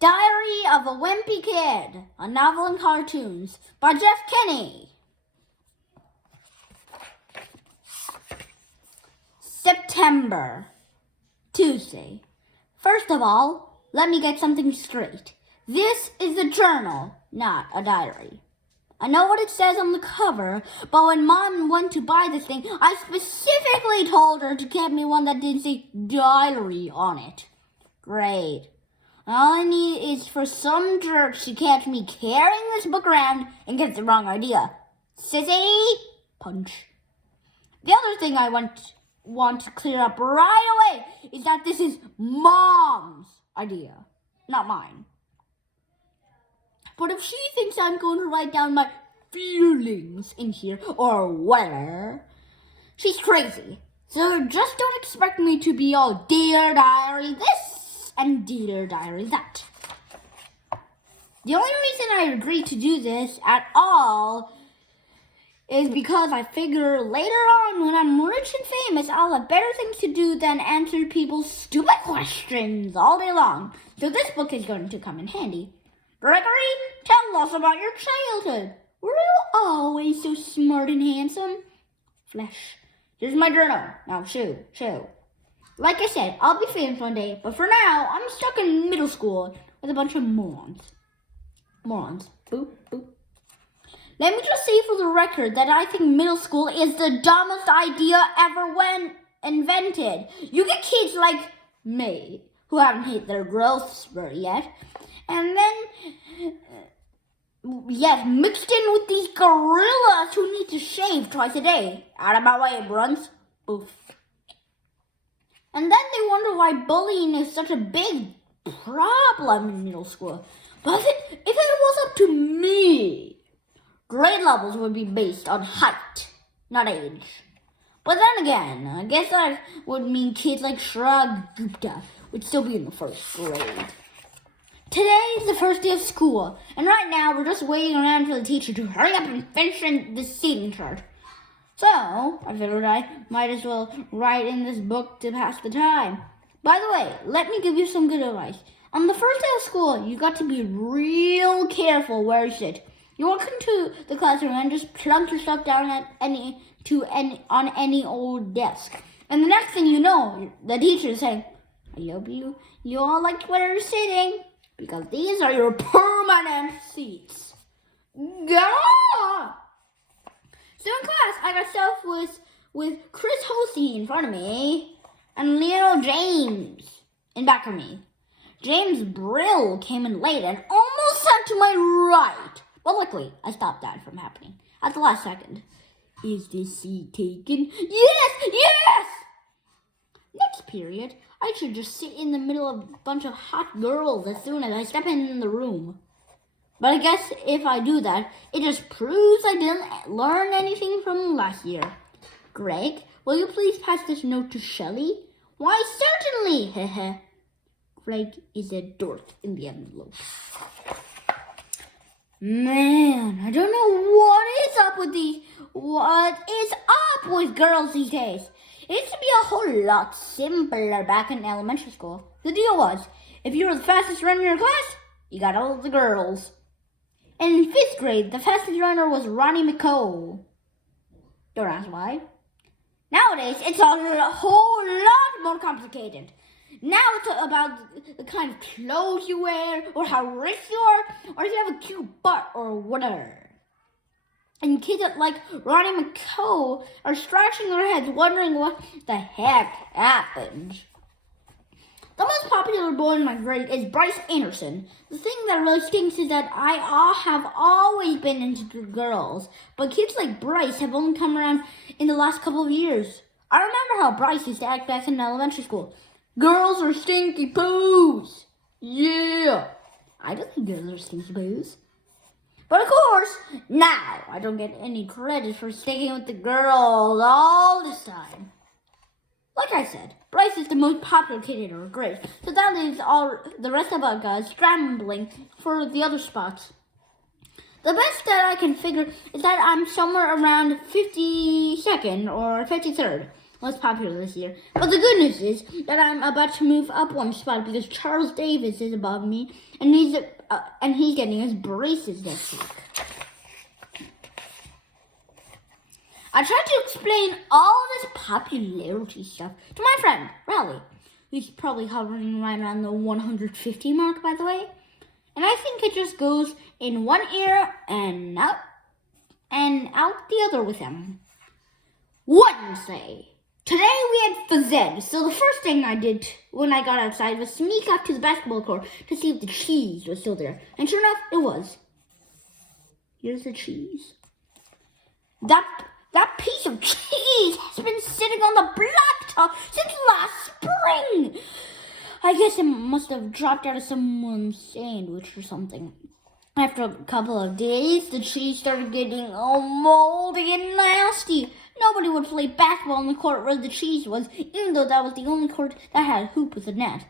Diary of a Wimpy Kid, a novel and cartoons by Jeff Kinney. September, Tuesday. First of all, let me get something straight. This is a journal, not a diary. I know what it says on the cover, but when Mom went to buy this thing, I specifically told her to get me one that didn't say diary on it. Great. All I need is for some jerks to catch me carrying this book around and get the wrong idea. Sissy! Punch. The other thing I want to clear up right away is that this is Mom's idea, not mine. But if she thinks I'm going to write down my feelings in here or whatever, she's crazy. So just don't expect me to be all dear diary this and dear diary that. The only reason I agreed to do this at all is because I figure later on when I'm rich and famous, I'll have better things to do than answer people's stupid questions all day long. So this book is going to come in handy. Gregory, tell us about your childhood. Were you always so smart and handsome? Flesh. Here's my journal. Now shoo. Like I said, I'll be famous one day, but for now, I'm stuck in middle school with a bunch of morons. Boop, boop. Let me just say for the record that I think middle school is the dumbest idea ever invented. You get kids like me, who haven't hit their growth spurt yet, and then, yes, mixed in with these gorillas who need to shave twice a day. Out of my way, Bruns. Oof. And then they wonder why bullying is such a big problem in middle school. But if it was up to me, grade levels would be based on height, not age. But then again, I guess that would mean kids like Shrug Gupta would still be in the first grade. Today is the first day of school, and right now we're just waiting around for the teacher to hurry up and finish the seating chart. So, I figured I might as well write in this book to pass the time. By the way, let me give you some good advice. On the first day of school, you got to be real careful where you sit. You walk into the classroom and just plunk your stuff down on any old desk. And the next thing you know, the teacher is saying, I hope you all like where you're sitting, because these are your permanent seats. Gah! So in class, I got stuff with Chris Hosey in front of me and little James in back of me. James Brill came in late and almost sat to my right. But luckily, I stopped that from happening at the last second. Is this seat taken? Yes! Next period, I should just sit in the middle of a bunch of hot girls as soon as I step in the room. But I guess if I do that, it just proves I didn't learn anything from last year. Greg, will you please pass this note to Shelley? Why, certainly, heh. Greg is a dork in the envelope. Man, I don't know what is up with girls these days. It used to be a whole lot simpler back in elementary school. The deal was, if you were the fastest runner in your class, you got all of the girls. And in 5th grade, the fastest runner was Ronnie McCole. Don't ask why. Nowadays, it's all a whole lot more complicated. Now it's about the kind of clothes you wear, or how rich you are, or if you have a cute butt, or whatever. And kids like Ronnie McCole are scratching their heads wondering what the heck happened. The most popular boy in my grade is Bryce Anderson. The thing that really stinks is that I have always been into girls, but kids like Bryce have only come around in the last couple of years. I remember how Bryce used to act back in elementary school. Girls are stinky poos. Yeah. I don't think girls are stinky poos. But of course, now I don't get any credit for sticking with the girls all this time. Like I said, Bryce is the most popular kid in our grade, so that leaves all the rest of our guys scrambling for the other spots. The best that I can figure is that I'm somewhere around 52nd or 53rd. less popular this year. But the good news is that I'm about to move up one spot because Charles Davis is above me, and he's getting his braces next week. I tried to explain all this popularity stuff to my friend Rowley, who's probably hovering right around the 150 mark, by the way. And I think it just goes in one ear and out the other with him. Wednesday. Today we had phys ed, so the first thing I did when I got outside was sneak up to the basketball court to see if the cheese was still there. And sure enough, it was. Here's the cheese. That piece of cheese has been sitting on the blacktop since last spring. I guess it must have dropped out of someone's sandwich or something. After a couple of days, the cheese started getting all moldy and nasty. Nobody would play basketball on the court where the cheese was, even though that was the only court that had a hoop with a net.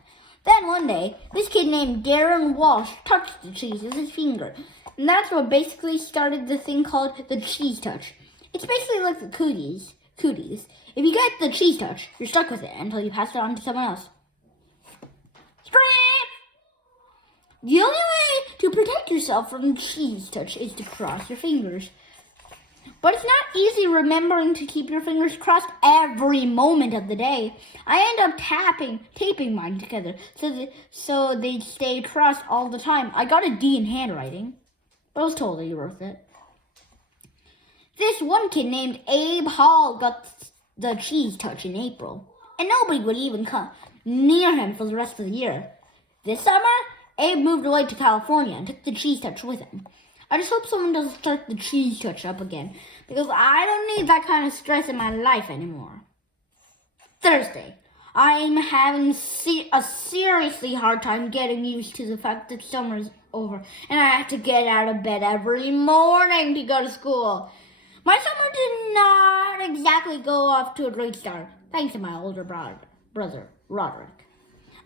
Then one day, this kid named Darren Walsh touched the cheese with his finger. And that's what basically started the thing called the cheese touch. It's basically like the cooties. If you get the cheese touch, you're stuck with it until you pass it on to someone else. The only way to protect yourself from cheese touch is to cross your fingers. But it's not easy remembering to keep your fingers crossed every moment of the day. I end up taping mine together so they stay crossed all the time. I got a D in handwriting, but I was totally worth it. This one kid named Abe Hall got the cheese touch in April, and nobody would even come near him for the rest of the year. This summer, Abe moved away to California and took the cheese touch with him. I just hope someone doesn't start the cheese touch up again, because I don't need that kind of stress in my life anymore. Thursday. I'm having a seriously hard time getting used to the fact that summer is over, and I have to get out of bed every morning to go to school. My summer did not exactly go off to a great start, thanks to my older brother, Roderick.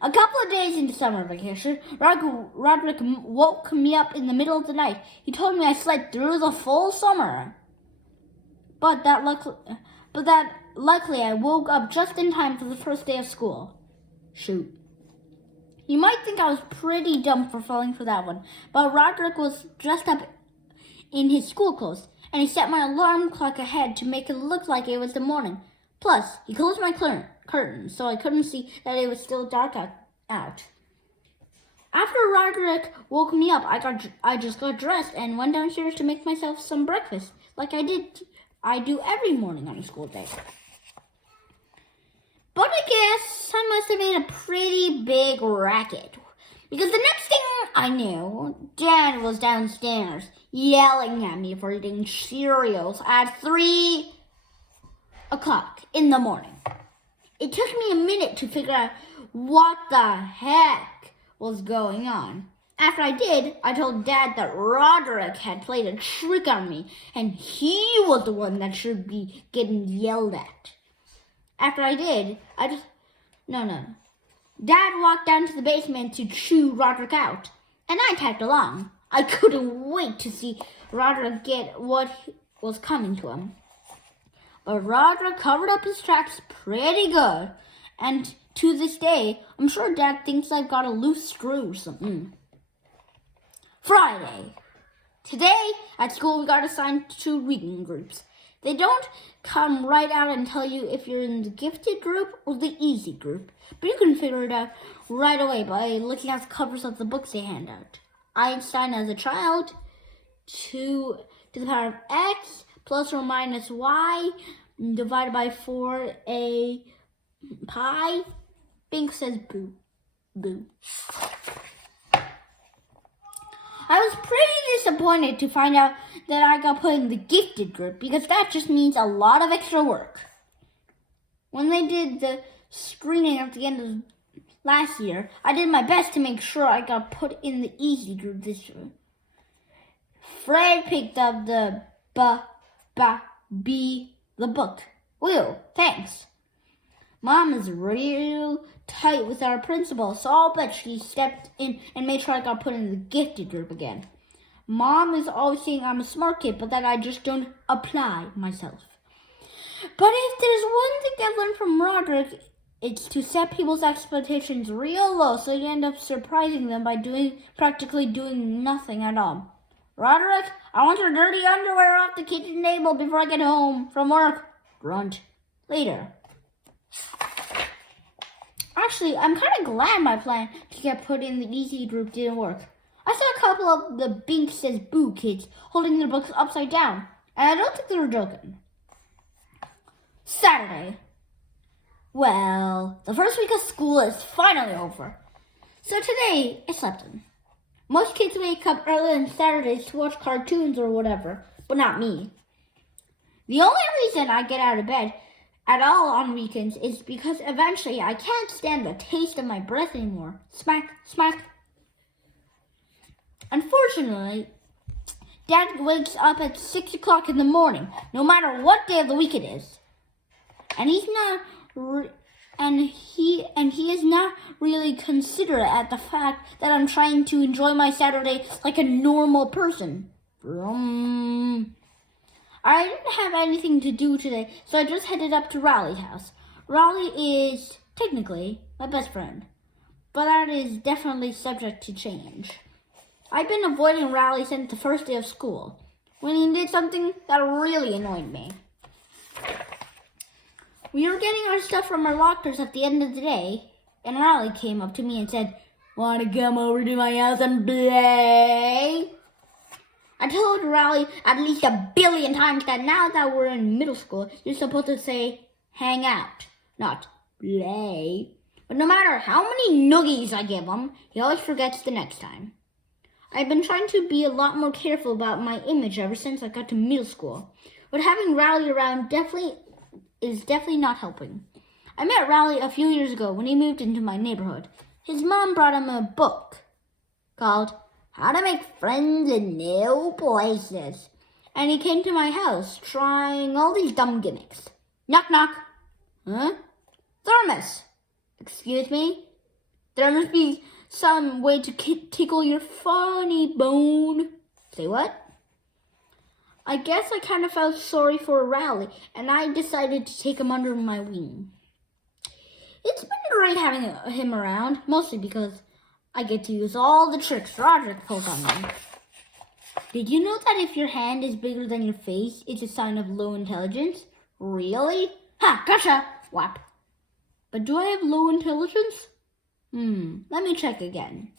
A couple of days into summer vacation, Roderick woke me up in the middle of the night. He told me I slept through the full summer. But luckily I woke up just in time for the first day of school. Shoot. You might think I was pretty dumb for falling for that one, but Roderick was dressed up in his school clothes, and he set my alarm clock ahead to make it look like it was the morning. Plus, he closed my curtain so I couldn't see that it was still dark out. After Roderick woke me up, I just got dressed and went downstairs to make myself some breakfast, like I do every morning on a school day. But I guess I must have made a pretty big racket, because the next thing I knew, Dad was downstairs yelling at me for eating cereals at 3 o'clock in the morning. It took me a minute to figure out what the heck was going on. After I did, I told Dad that Roderick had played a trick on me, and he was the one that should be getting yelled at. After I did, Dad walked down to the basement to chew Roderick out, and I tagged along. I couldn't wait to see Roderick get what was coming to him. But Roderick covered up his tracks pretty good, and to this day, I'm sure Dad thinks I've got a loose screw or something. Friday. Today, at school, we got assigned to reading groups. They don't come right out and tell you if you're in the gifted group or the easy group, but you can figure it out right away by looking at the covers of the books they hand out. Einstein as a child, 2 to the power of x plus or minus y divided by 4a pi. Bink says boo. Boo. I was pretty disappointed to find out that I got put in the gifted group, because that just means a lot of extra work. When they did the screening at the end of last year, I did my best to make sure I got put in the easy group this year. Fred picked up the book. Woo, thanks. Mom is real tight with our principal, so I'll bet she stepped in and made sure I got put in the gifted group again. Mom is always saying I'm a smart kid, but that I just don't apply myself. But if there's one thing I learned from Roderick, it's to set people's expectations real low so you end up surprising them by practically doing nothing at all. Roderick, I want your dirty underwear off the kitchen table before I get home from work. Grunt. Later. Actually, I'm kind of glad my plan to get put in the easy group didn't work. I saw a couple of the Bink Says Boo kids holding their books upside down, and I don't think they were joking. Saturday. Well, the first week of school is finally over. So today, I slept in. Most kids wake up early on Saturdays to watch cartoons or whatever, but not me. The only reason I get out of bed at all on weekends is because eventually I can't stand the taste of my breath anymore. Smack, smack. Unfortunately, Dad wakes up at 6 o'clock in the morning, no matter what day of the week it is. And he is not really considerate at the fact that I'm trying to enjoy my Saturday like a normal person. I didn't have anything to do today, so I just headed up to Rowley's house. Rowley is technically my best friend, but that is definitely subject to change. I've been avoiding Rowley since the first day of school, when he did something that really annoyed me. We were getting our stuff from our lockers at the end of the day, and Rowley came up to me and said, "Want to come over to my house and play?" I told Rowley at least 1,000,000,000 times that now that we're in middle school, you're supposed to say, hang out, not play. But no matter how many noogies I give him, he always forgets the next time. I've been trying to be a lot more careful about my image ever since I got to middle school. But having Rowley around is definitely not helping. I met Rowley a few years ago when he moved into my neighborhood. His mom brought him a book called How to Make Friends in New Places. And he came to my house trying all these dumb gimmicks. Knock, knock. Huh? Thermos. Excuse me? There must be some way to tickle your funny bone. Say what? I guess I kind of felt sorry for Rowley, and I decided to take him under my wing. It's been great having him around, mostly because I get to use all the tricks Roderick pulls on me. Did you know that if your hand is bigger than your face, it's a sign of low intelligence? Really? Ha, gotcha! Whap. But do I have low intelligence? Let me check again.